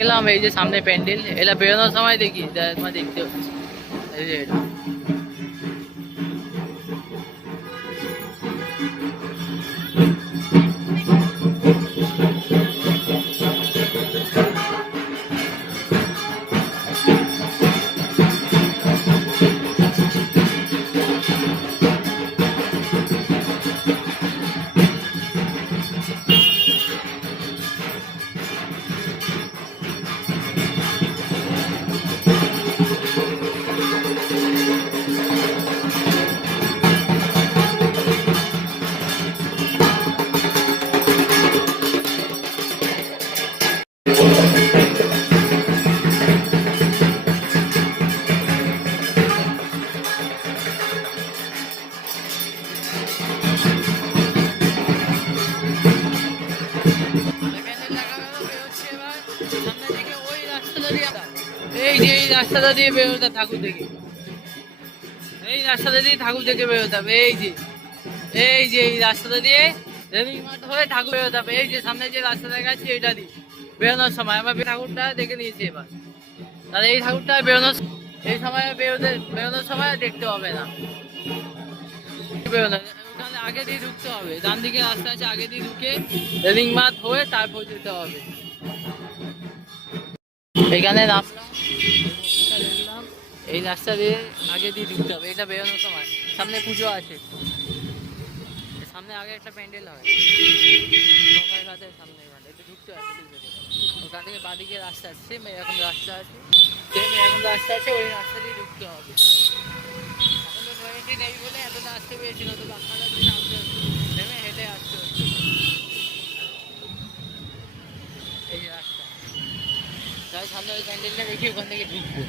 গেলাম এই যে সামনে প্যান্ডেল, এটা বেরোনোর সময় দেখি তোমার দেখতে হচ্ছে এই যে এটা। এই যে এই রাস্তাটা দিয়ে বেরোতে ঠাকুর দেখে, এই রাস্তাটা দিয়ে ঠাকুর দেখে বেরোতে হবে। এই যে এই রাস্তাটা দিয়ে রেলিং মাঠ হয়ে ঠাকুর বেরোতে হবে। এই যে সামনে যে রাস্তা দেখা যাচ্ছে এটা দিয়ে বেরোনোর সময় আমরা ঠাকুরটা দেখে নিয়েছি এবার। তাহলে এই ঠাকুরটা এই সময় বেরোনোর সময় দেখতে হবে না, বেরোনো ওখানে আগে দিয়ে ঢুকতে হবে। ডান দিকে রাস্তা আছে, আগে দিয়ে ঢুকে রেলিং মাঠ হয়ে তারপর যেতে হবে। এখানে নামলাম, দেখলাম এই রাস্তা দিয়ে আগে দিয়ে ঢুকতে হবে। এটা বেরোনোর সময় সামনে পুজো আছে, সামনে আগে একটা প্যান্ডেল হয় গঙ্গার ঘাটের সামনে, এটা ঢুকতে হবে। ওখান থেকে বাদিকে রাস্তা আছে, সেম এরকম রাস্তা আছে, ওই রাস্তা দিয়ে ঢুকতে হবে। এখন তো গ্যারেন্টি নেই বলে এতটা আসতে পেরেছিল, তো আপনারা নামতে নেমে হেঁটে আসতে হচ্ছে। এই যে রাস্তা, তাই সামনে ওই প্যান্ডেলটা দেখি ওখান থেকে ঢুকবো।